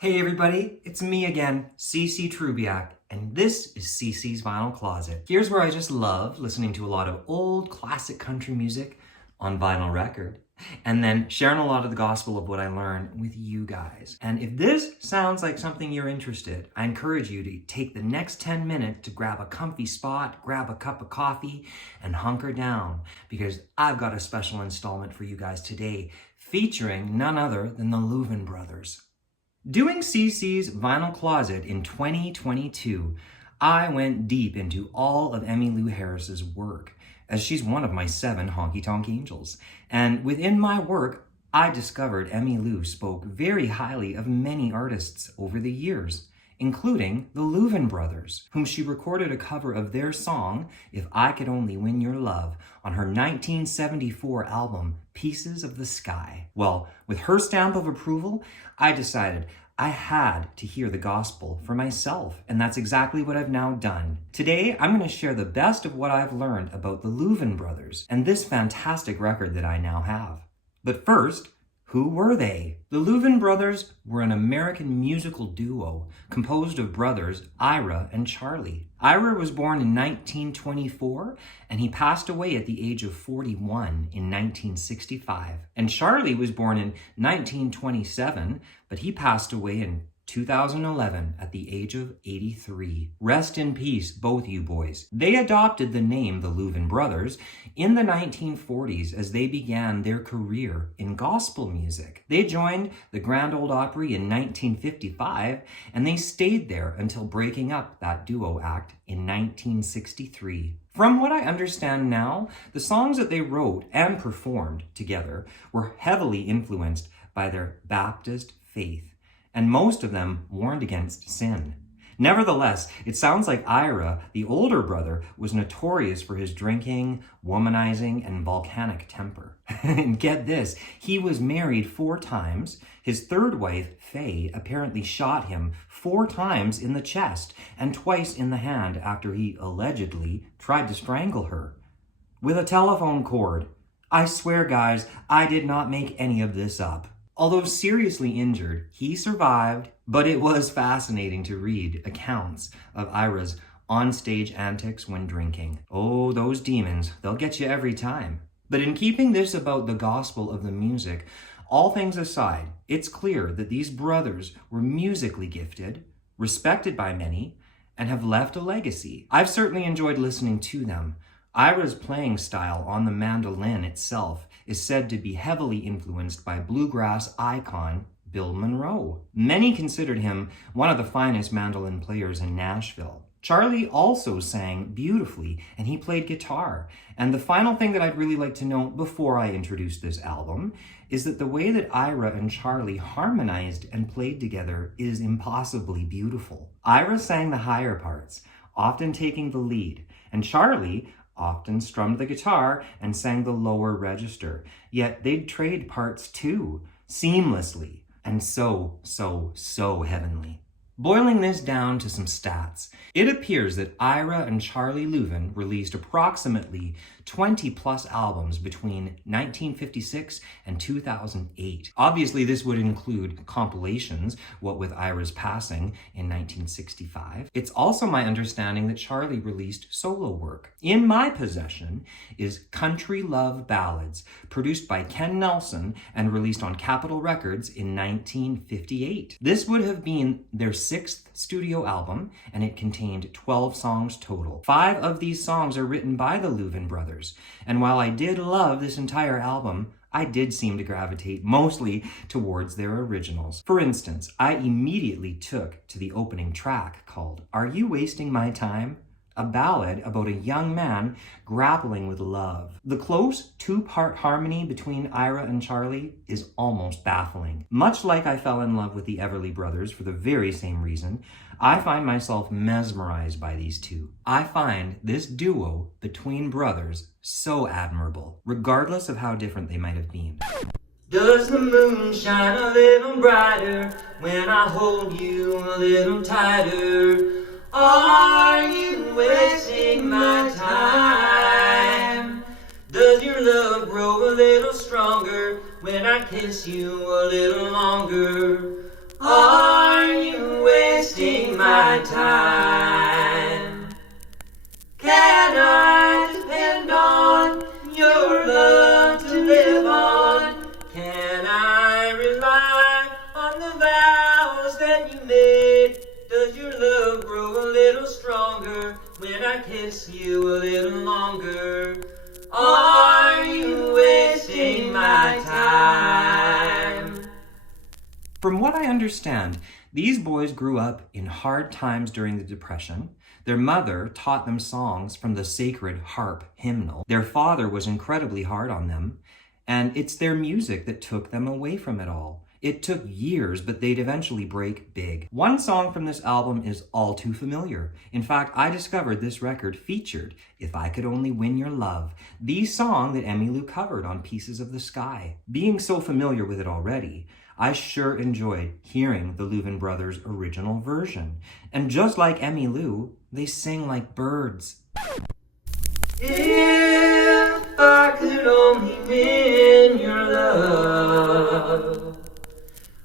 Hey everybody, it's me again, Trubiak, and this is CC's Vinyl Closet. Here's where I just love listening to a lot of old classic country music on vinyl record, and then sharing a lot of the gospel of what I learned with you guys. And if this sounds like something you're interested, I encourage you to take the next 10 minutes to grab a comfy spot, grab a cup of coffee, and hunker down, because I've got a special installment for you guys today, featuring none other than the Louvin Brothers. Doing CC's Vinyl Closet in 2022, I went deep into all of Emmylou Harris's work, as she's one of my 7 honky-tonk angels. And within my work, I discovered Emmylou spoke very highly of many artists over the years, including the Louvin Brothers, whom she recorded a cover of their song, If I Could Only Win Your Love, on her 1974 album, Pieces of the Sky. Well, with her stamp of approval, I decided I had to hear the gospel for myself, and that's exactly what I've now done. Today, I'm going to share the best of what I've learned about the Louvin Brothers and this fantastic record that I now have. But first, who were they? The Louvin Brothers were an American musical duo composed of brothers Ira and Charlie. Ira was born in 1924, and he passed away at the age of 41 in 1965. And Charlie was born in 1927, but he passed away in 2011 at the age of 83. Rest in peace, both you boys. They adopted the name the Louvin Brothers in the 1940s as they began their career in gospel music. They joined the Grand Ole Opry in 1955, and they stayed there until breaking up that duo act in 1963. From what I understand now, the songs that they wrote and performed together were heavily influenced by their Baptist faith, and most of them warned against sin. Nevertheless, it sounds like Ira, the older brother, was notorious for his drinking, womanizing, and volcanic temper. And get this, he was married 4 times. His third wife, Faye, apparently shot him 4 times in the chest and twice in the hand after he allegedly tried to strangle her with a telephone cord. I swear, guys, I did not make any of this up. Although seriously injured, he survived, but it was fascinating to read accounts of Ira's on-stage antics when drinking. Oh, those demons, they'll get you every time. But in keeping this about the gospel of the music, all things aside, it's clear that these brothers were musically gifted, respected by many, and have left a legacy. I've certainly enjoyed listening to them. Ira's playing style on the mandolin itself is said to be heavily influenced by bluegrass icon Bill Monroe. Many considered him one of the finest mandolin players in Nashville. Charlie also sang beautifully, and he played guitar. And the final thing that I'd really like to note before I introduce this album is that the way that Ira and Charlie harmonized and played together is impossibly beautiful. Ira sang the higher parts, often taking the lead, and Charlie often strummed the guitar and sang the lower register. Yet they'd trade parts too, seamlessly, and so heavenly. Boiling this down to some stats, it appears that Ira and Charlie Louvin released approximately 20 plus albums between 1956 and 2008. Obviously, this would include compilations, what with Ira's passing in 1965. It's also my understanding that Charlie released solo work. In my possession is Country Love Ballads, produced by Ken Nelson and released on Capitol Records in 1958. This would have been their 6th studio album, and it contained 12 songs total. 5 of these songs are written by the Louvin Brothers, and while I did love this entire album, I did seem to gravitate mostly towards their originals. For instance, I immediately took to the opening track called Are You Wasting My Time? A ballad about a young man grappling with love. The close 2-part harmony between Ira and Charlie is almost baffling. Much like I fell in love with the Everly Brothers for the very same reason, I find myself mesmerized by these two. I find this duo between brothers so admirable, regardless of how different they might have been. Does the moon shine a little brighter when I hold you a little tighter? Are you wasting my time? Does your love grow a little stronger when I kiss you a little longer? Are I kiss you a little longer? Are you wasting my time? From what I understand, these boys grew up in hard times during the Depression. Their mother taught them songs from the sacred harp hymnal. Their father was incredibly hard on them, and it's their music that took them away from it all. It took years, but they'd eventually break big. One song from this album is all too familiar. In fact, I discovered this record featured If I Could Only Win Your Love, the song that Emmylou covered on Pieces of the Sky. Being so familiar with it already, I sure enjoyed hearing the Louvin Brothers' original version. And just like Emmylou, they sing like birds. If I could only win your love,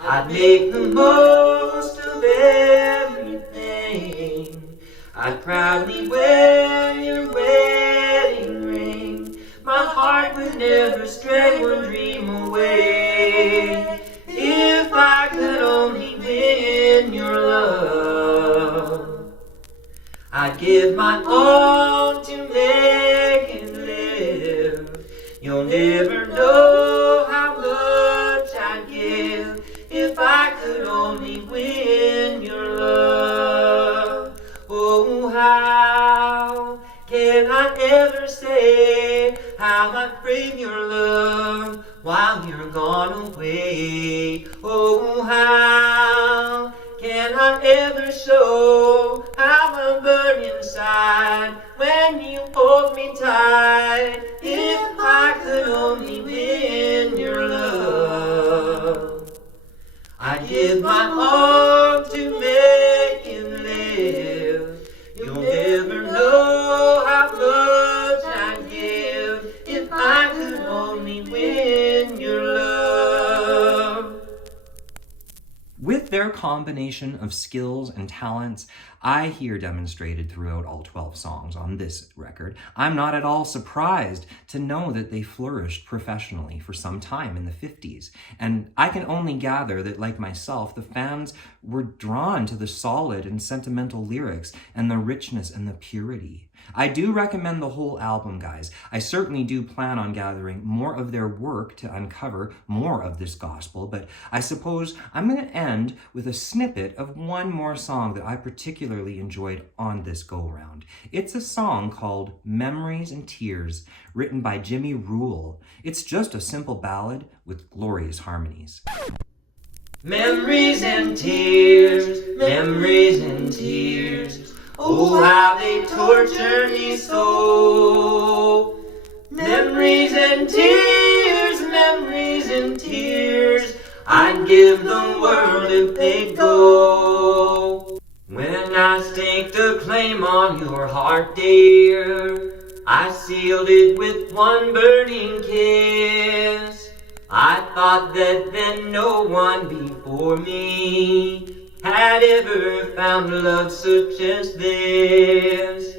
I'd make the most of everything. I'd proudly wear your wedding ring. My heart would never stray one dream away. If I could only win your love, I'd give my all to make it live. You'll never know how much I'd give if I could only win your love. Oh, how can I ever say how I crave your love while you're gone away? Oh, how can I ever show how I burn inside when you hold me tight? If I could only win your love, I'd give my all to make him live. You'll never know how much I'd give if I could only win your love. With their combination of skills and talents, I hear demonstrated throughout all 12 songs on this record, I'm not at all surprised to know that they flourished professionally for some time in the 50s. And I can only gather that, like myself, the fans were drawn to the solid and sentimental lyrics and the richness and the purity. I do recommend the whole album, guys. I certainly do plan on gathering more of their work to uncover more of this gospel, but I suppose I'm going to end with a snippet of one more song that I particularly enjoyed on this go-round. It's a song called Memories and Tears, written by Jimmy Rule. It's just a simple ballad with glorious harmonies. Memories and tears, memories and tears, oh, how they torture me so. Memories and tears, memories and tears, I'd give the world if they'd go. When I staked a claim on your heart, dear, I sealed it with one burning kiss. I thought that then no one before me had ever found love such as this.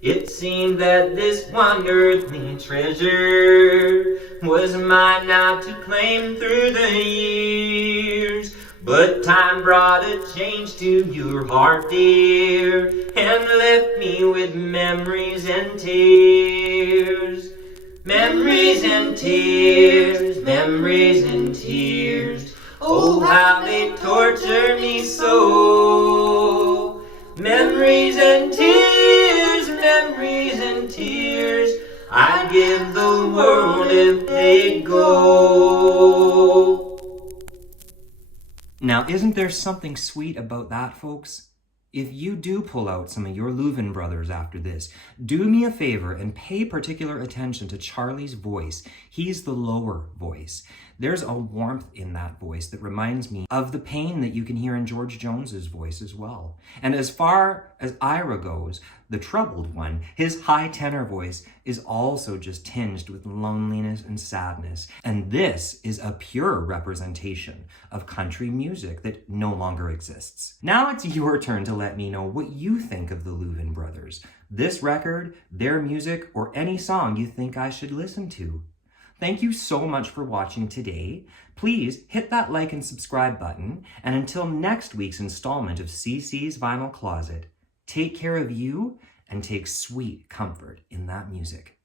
It seemed that this one earthly treasure was mine now to claim through the years. But time brought a change to your heart, dear, and left me with memories and tears. Memories and tears, memories and tears, oh, how they torture me so. Memories and tears, memories and tears, I'd give the world if they'd go. Now, isn't there something sweet about that, folks? If you do pull out some of your Louvin brothers after this, do me a favor and pay particular attention to Charlie's voice. He's the lower voice. There's a warmth in that voice that reminds me of the pain that you can hear in George Jones's voice as well. And as far as Ira goes, the troubled one, his high tenor voice is also just tinged with loneliness and sadness. And this is a pure representation of country music that no longer exists. Now it's your turn to let me know what you think of the Louvin brothers, this record, their music, or any song you think I should listen to. Thank you so much for watching today. Please hit that like and subscribe button. And until next week's installment of CC's Vinyl Closet, Take care of you and take sweet comfort in that music.